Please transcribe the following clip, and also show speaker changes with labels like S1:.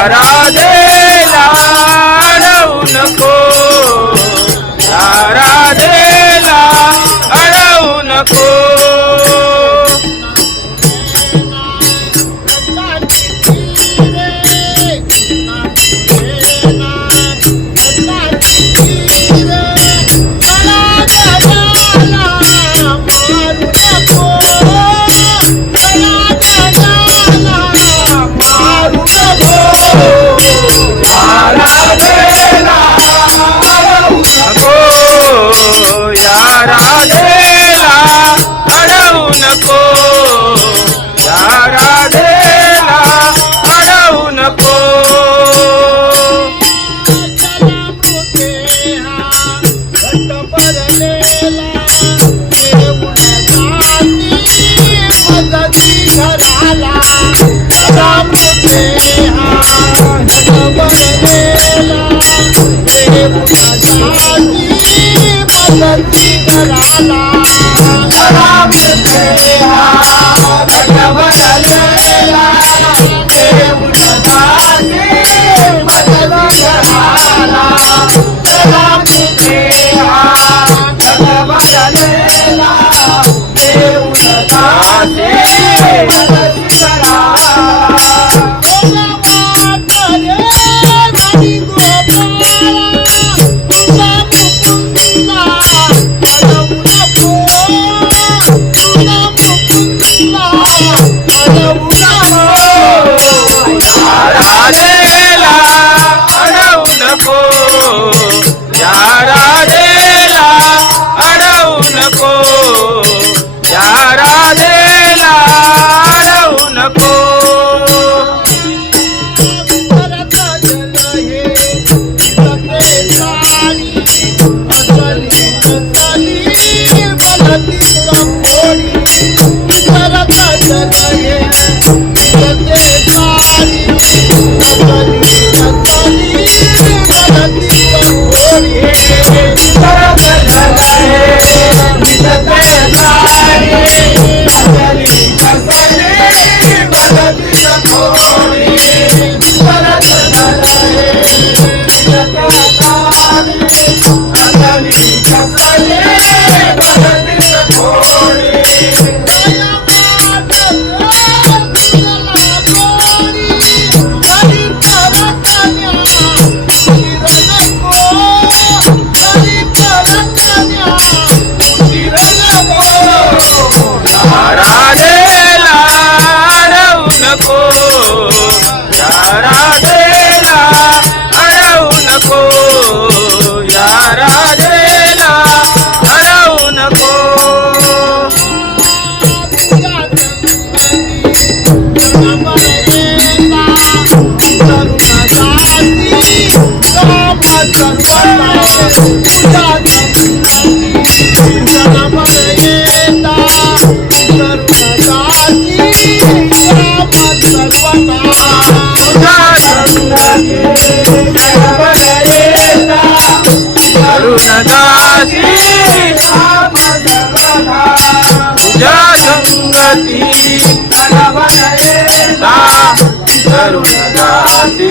S1: Shut up!
S2: मदती कराला
S1: तुझी तुझ्या संगती करुणदासी.